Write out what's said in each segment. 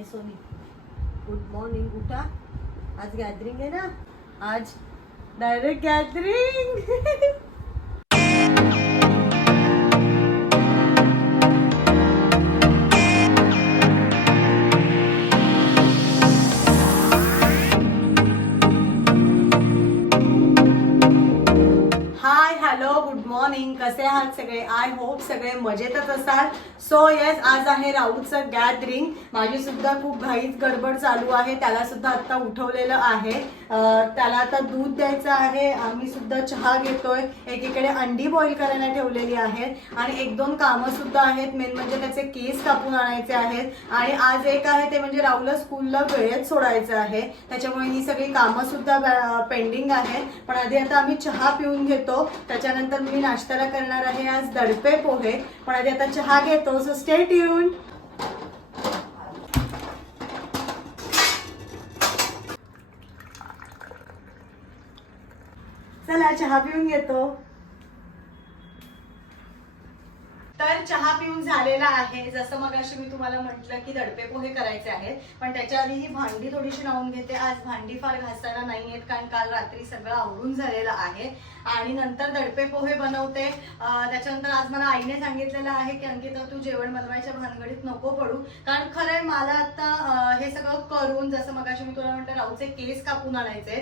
हे Sony. Good morning उठा. आज गॅदरिंग आहे ना? आज डायरेक्ट गॅदरिंग मॉर्निंग कसे आहात सगळे? आय होप सगळे मजेतच असाल. सो येस आज आहे राऊतचं गॅदरिंग माझी सुद्धा खूप घाईच गडबड चालू आहे. त्याला सुद्धा आता उठवलेलं आहे. त्याला आता दूध द्यायचं आहे. आम्ही सुद्धा चहा घेतोय. एकीकडे अंडी बॉईल करायला ठेवलेली आहेत. आणि एक दोन कामं सुद्धा आहेत. मेन म्हणजे त्याचे केस कापून आणायचे आहेत. आणि आज एक आहे ते म्हणजे राहुलला स्कूलला वेळेत सोडायचं आहे. त्याच्यामुळे ही सगळी कामं सुद्धा पेंडिंग आहेत. पण आधी आता आम्ही चहा पिऊन घेतो. त्याच्यानंतर मी नाश्त्याला करणार आहे आज दडपे पोहे. पण आधी आता चहा घेतो सो स्टेट येऊन चला चहा पिऊन घेतो. येऊन झालेला आहे. जसं मग मी तुम्हाला म्हटलं की दडपे पोहे करायचे आहेत पण त्याच्या आधी ही भांडी थोडीशी लावून घेते. आज भांडी फार घासायला नाही आहेत कारण काल रात्री सगळं आवरून झालेलं आहे. आणि नंतर दडपे पोहे बनवते त्याच्यानंतर आज मला आईने सांगितलेलं आहे की अंकिता तू जेवण बनवायच्या भानगडीत नको पडू. कारण खरं आहे मला आता हे सगळं करून जसं मग मी तुला म्हटलं राहूचे केस कापून आणायचे.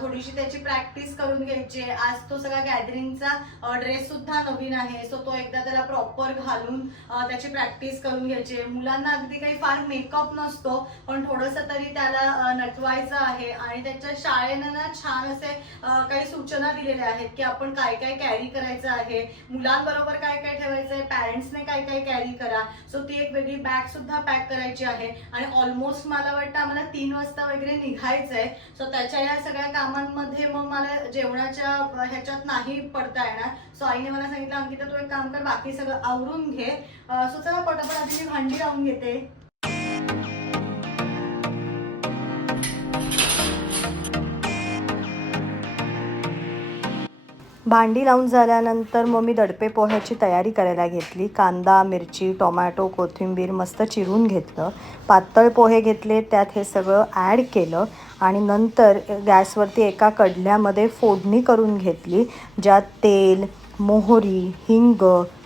थोडीशी त्याची प्रॅक्टिस करून घ्यायची आज तो सगळा गॅदरिंगचा ड्रेस सुद्धा नवीन आहे. सो तो एकदा त्याला प्रॉपर घालून त्याची प्रॅक्टिस करून घ्यायची. मुलांना अगदी काही फार मेकअप नसतो पण थोडस तरी त्याला नटवायचं आहे आणि त्याच्या शाळेनं ना छान असे काही सूचना दिलेल्या आहेत की आपण काय काय कॅरी करायचं आहे. मुलांबरोबर काय काय ठेवायचं आहे पॅरेंट्सने काय काय कॅरी करा. सो ती एक वेगळी बॅग सुद्धा पॅक करायची आहे. आणि ऑलमोस्ट मला वाटतं आम्हाला तीन वाजता वगैरे निघायचं आहे सो त्याच्या या सगळ्या कामांमध्ये मग मला जेवणाच्या ह्याच्यात नाही पडता येणार. सो आईने मला सांगितलं अंकिता तू एक काम कर बाकी सगळं आवरून घे. सो चला पटापट आधी मी भांडी लावून घेते. भांडी लावून झाल्यानंतर मग मी दडपे पोह्याची तयारी करायला घेतली. कांदा मिरची टोमॅटो कोथिंबीर मस्त चिरून घेतलं. पातळ पोहे घेतले त्यात हे सगळं ॲड केलं. आणि नंतर गॅसवरती एका कडल्यामध्ये फोडणी करून घेतली ज्यात तेल मोहरी हिंग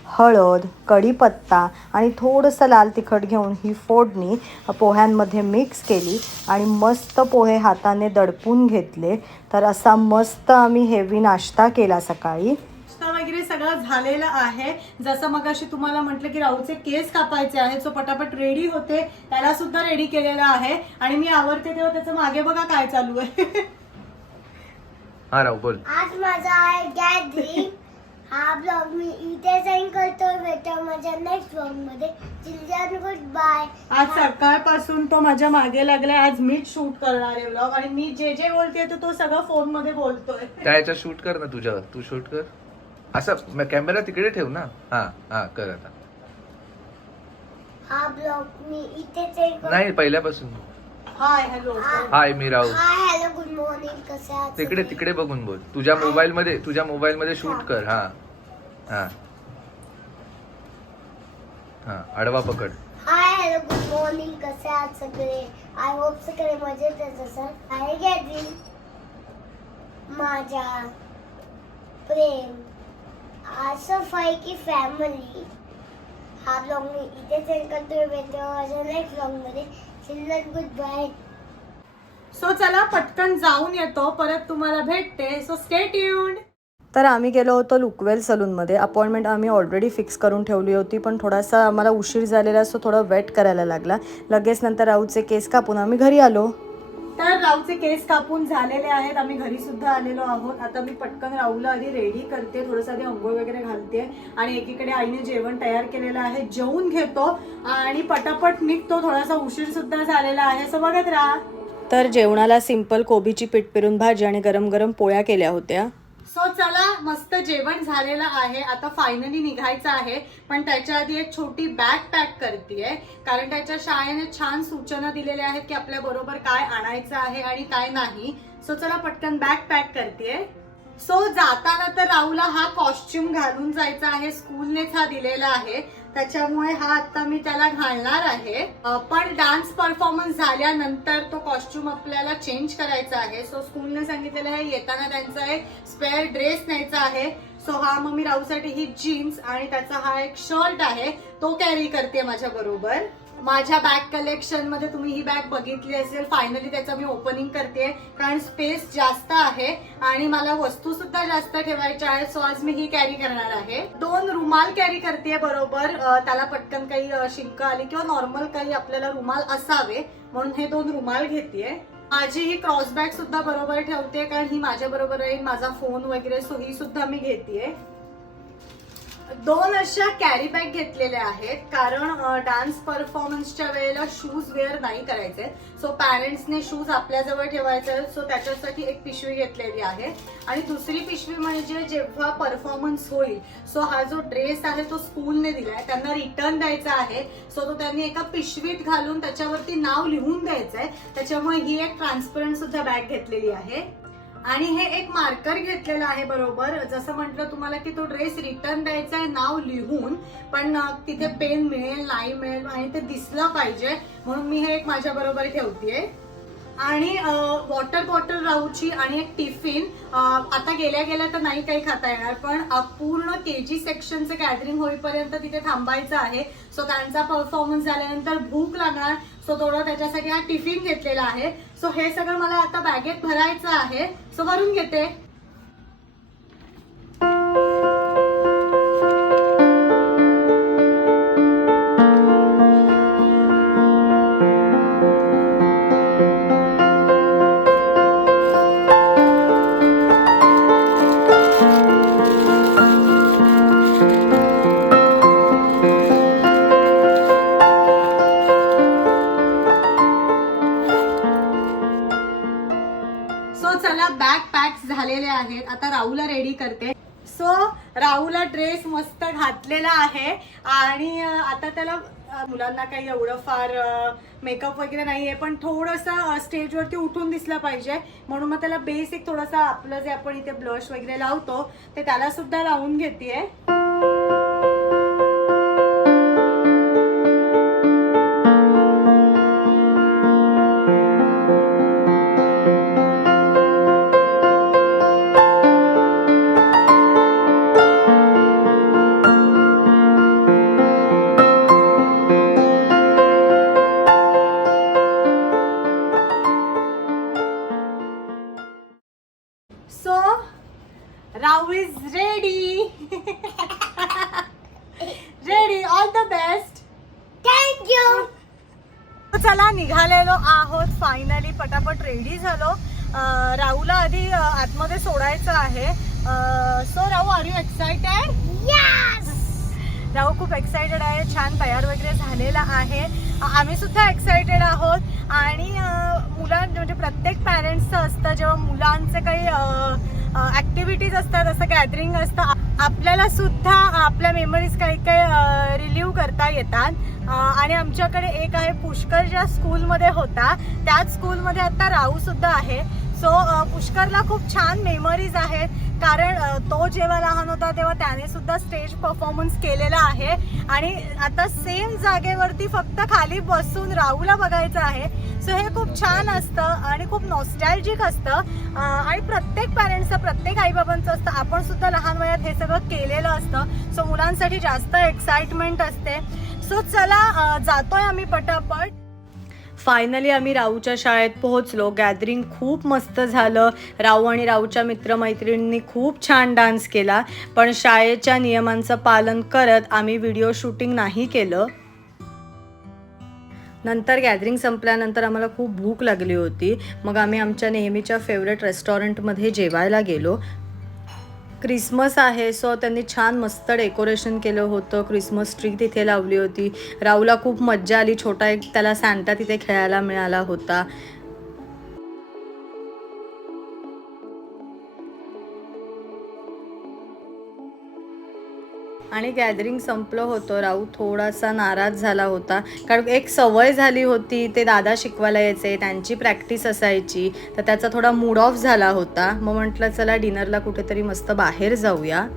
हळद कढीपत्ता आणि थोडंसं लाल तिखट घेऊन ही फोडणी पोह्यांमध्ये मिक्स केली आणि मस्त पोहे हाताने दडपून घेतले. तर असा मस्त आम्ही हेवी नाश्ता केला सकाळी. नाश्ता वगैरे सगळं झालेलं आहे. जसं मग अशी तुम्हाला म्हटलं की राहूचे केस कापायचे आहेत सो पटापट रेडी होते. त्याला सुद्धा रेडी केलेला आहे. आणि मी आवडते तेव्हा त्याचं मागे बघा काय चालू आहे. हा राव बोल. आज माझा आहे गॅदरिंग. हा ब्लॉग मी इथे सेंड करतो भेटतो माझ्या नेक्स्ट ब्लॉगमध्ये. चिल्ड्रन गुड बाय आज सकाळपासून तो माझ्या मागे लागलाय. आज मीच शूट करणार आहे ब्लॉग आणि मी जे जे बोलते तो तो सगळं फोनमध्ये बोलतोय. त्या शूट कर ना तुझ्यावर तू शूट कर. असं कॅमेरा तिकडे ठेव ना. हा हा कर आता. हा ब्लॉग मी इथे सेंड करतो नाही पहिल्यापासून. हाय हॅलो हाय मी Rahul hi hello good morning कसे आहात तिकडे? तिकडे बघून बोल. तुझ्या मोबाईल मध्ये तुझ्या मोबाईल मध्ये शूट कर. हा. हा. हा आडवा पकड. हाय हॅलो गुड मॉर्निंग कसे आहात सगळे? आय होप सगळे मजेत आहेत असं आहे गॅदरिंग माझ्या. प्रेम. असं फाय की फॅमिली हा ब्लॉग मी इथे सेंड करतोय भेटतो माझ्या नेक्स्ट ब्लॉगमध्ये चिल्ड्रन गुड बाय सो चला पटकन जाऊन येतो. परत तुम्हाला भेटते. सो स्टे ट्यून्ड तर आम्ही गेलो होतो लुकवेल सलूनमध्ये अपॉइंटमेंट आम्ही ऑलरेडी फिक्स करून ठेवली होती पण थोडासा आम्हाला उशीर झालेला सो थोडं वेट करायला लागला. लगेच नंतर राऊचे केस कापून आम्ही घरी आलो. तर राऊचे केस कापून झालेले आहेत. आम्ही घरी सुद्धा आलेलो आहोत. आता मी पटकन राहूला आधी रेडी करते. थोडंसं आधी अंघोळ वगैरे घालते. आणि एकीकडे आईने जेवण तयार केलेलं आहे. जेवून घेतो. आणि पटापट निघतो. थोडासा उशीर सुद्धा झालेला आहे. सो बघत राहा. तर जेवणाला सिंपल कोबीची पीठ पिरून भाजी आणि गरम गरम पोळ्या केल्या होत्या. सो चला मस्त जेवण झालेलं आहे. आता फायनली निघायचं आहे. पण त्याच्या आधी एक छोटी बॅग पॅक करते कारण त्याच्या शाळेने छान सूचना दिलेल्या आहेत की आपल्या बरोबर काय आणायचं आहे आणि काय नाही. सो चला पटकन बॅग पॅक करतेय. सो जाताना तर राहूला हा कॉस्ट्युम घालून जायचा आहे. स्कूलनेच हा दिलेला आहे. त्याच्यामुळे हा आता मी त्याला घालणार आहे. पण डान्स परफॉर्मन्स झाल्यानंतर तो कॉस्ट्युम आपल्याला चेंज करायचा आहे. सो स्कूलने सांगितलेलं आहे येताना त्यांचा एक स्पेअर ड्रेस न्यायचा आहे. सो हा मग मी राहूसाठी ही जीन्स आणि त्याचा हा एक शर्ट आहे. तो कॅरी करते माझ्या बरोबर. माझ्या बॅग कलेक्शनमध्ये तुम्ही ही बॅग बघितली असेल. फायनली त्याचं मी ओपनिंग करते. कारण स्पेस जास्त आहे आणि मला वस्तू सुद्धा जास्त ठेवायच्या आहेत. सो आज मी ही कॅरी करणार आहे. दोन रुमाल कॅरी करते बरोबर. त्याला पटकन काही शिंक आली किंवा नॉर्मल काही आपल्याला रुमाल असावे म्हणून हे दोन रुमाल घेते माझी ही क्रॉस बॅग सुद्धा बरोबर ठेवते कारण ही माझ्या बरोबर राहील माझा फोन वगैरे सो ही सुद्धा मी घेते दोन अशा कॅरी बॅग घेतलेल्या आहेत. कारण डान्स परफॉर्मन्सच्या वेळेला शूज वेअर नाही करायचे. सो पॅरेंट्सने शूज आपल्याजवळ ठेवायचे. सो त्याच्यासाठी एक पिशवी घेतलेली आहे. आणि दुसरी पिशवी म्हणजे जेव्हा परफॉर्मन्स होईल सो हा जो ड्रेस आहे तो स्कूलने दिलाय. त्यांना रिटर्न द्यायचा आहे. सो तो त्यांनी एका पिशवीत घालून त्याच्यावरती नाव लिहून द्यायचं आहे त्याच्यामुळे ही एक ट्रान्सपरंट सुद्धा बॅग घेतलेली आहे. आणि हे एक मार्कर घेतलेलं आहे बरोबर. जसं म्हटलं तुम्हाला की तो ड्रेस रिटर्न द्यायचा आहे नाव लिहून पण तिथे पेन मिळेल नाही मिळेल आणि ते दिसलं पाहिजे. म्हणून मी हे एक माझ्या बरोबर ठेवतेय. आणि वॉटर बॉटल राहूची आणि एक टिफिन आता गेल्या गेल्या तर नाही काही खाता येणार पण पूर्ण के जी सेक्शनचं गॅदरिंग होईपर्यंत तिथे थांबायचं आहे. सो त्यांचा परफॉर्मन्स झाल्यानंतर भूक लागणार. सो थोडं त्याच्यासाठी हा टिफिन घेतलेला आहे. सो हे सगळं मला आता बॅगेत भरायचं आहे. सो भरून घेते. आलेले आहेत. आता राहूला रेडी करते. सो राहूला ड्रेस मस्त घातलेला आहे. आणि आता त्याला मुलांना काही एवढं फार मेकअप वगैरे नाहीये पण थोडंसं स्टेजवरती उठून दिसलं पाहिजे. म्हणून मग त्याला बेसिक थोडंसं आपलं जे आपण इथे ब्लश वगैरे लावतो ते त्याला सुद्धा लावून घेते ऑल द बेस्ट थँक्यू चला निघालेलो आहोत. फायनली पटापट रेडी झालो. राहूला आधी आतमध्ये सोडायचं आहे. सो राहू आर यू एक्सायटेड राहू खूप एक्सायटेड आहे. छान तयार वगैरे झालेला आहे. आम्ही सुद्धा एक्सायटेड आहोत. आणि मुलां म्हणजे प्रत्येक पॅरेंट्सचं असतं. जेव्हा मुलांचे काही ऍक्टिव्हिटीज असतात असं गॅदरिंग असतं आपल्याला सुद्धा आपल्या मेमरीज काही काही रिलीव करता येतात. आणि आमच्याकडे एक आहे पुष्कर ज्या स्कूलमध्ये होता. त्याच स्कूलमध्ये आता राहू सुद्धा आहे. सो पुष्करला खूप छान मेमरीज आहेत. कारण तो जेव्हा लहान होता तेव्हा त्याने सुद्धा स्टेज परफॉर्मन्स केलेला आहे. आणि आता सेम जागेवरती फक्त खाली बसून राहूला बघायचं आहे. सो हे खूप छान असतं आणि खूप नॉस्टॅल्जिक असतं. आणि प्रत्येक पॅरेंट्सचं प्रत्येक आईबाबांचं असतं. आपण सुद्धा लहान वयात हे सगळं केलेलं असतं. सो मुलांसाठी जास्त एक्साइटमेंट असते. सो चला जातोय आम्ही पटापट. फायनली आम्ही राहूच्या शाळेत पोहोचलो. गॅदरिंग खूप मस्त झालं. राहू आणि राहूच्या मित्रमैत्रिणींनी खूप छान डान्स केला. पण शाळेच्या नियमांचं पालन करत आम्ही व्हिडिओ शूटिंग नाही केलं. नंतर गॅदरिंग संपल्यानंतर आम्हाला खूप भूक लागली होती. मग आम्ही आमच्या नेहमीच्या फेवरेट रेस्टॉरंटमध्ये जेवायला गेलो. क्रिसमस आहे सो त्यांनी छान मस्त डेकोरेशन केलं होतं. क्रिसमस ट्री तिथे लावली होती. राऊला खूप मज्जा आली. छोटा एक त्याला सॅन्टा तिथे खेळायला मिळाला होता. आणि गॅदरिंग संपलं होतं. राऊ थोडासा नाराज झाला होता. कारण एक सवय झाली होती ते दादा शिकवायला यायचे त्यांची प्रॅक्टिस असायची. तर त्याचा थोडा मूड ऑफ झाला होता. मग म्हटलं चला डिनरला कुठेतरी मस्त बाहेर जाऊया.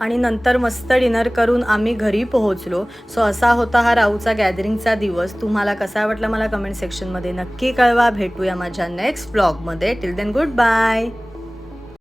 आणि नंतर मस्त डिनर करून आम्ही घरी पोहोचलो. सो असा होता हा राऊचा गॅदरिंगचा दिवस. तुम्हाला कसा वाटला मला कमेंट सेक्शनमध्ये नक्की कळवा. भेटूया माझ्या नेक्स्ट ब्लॉगमध्ये टिल देन गुड बाय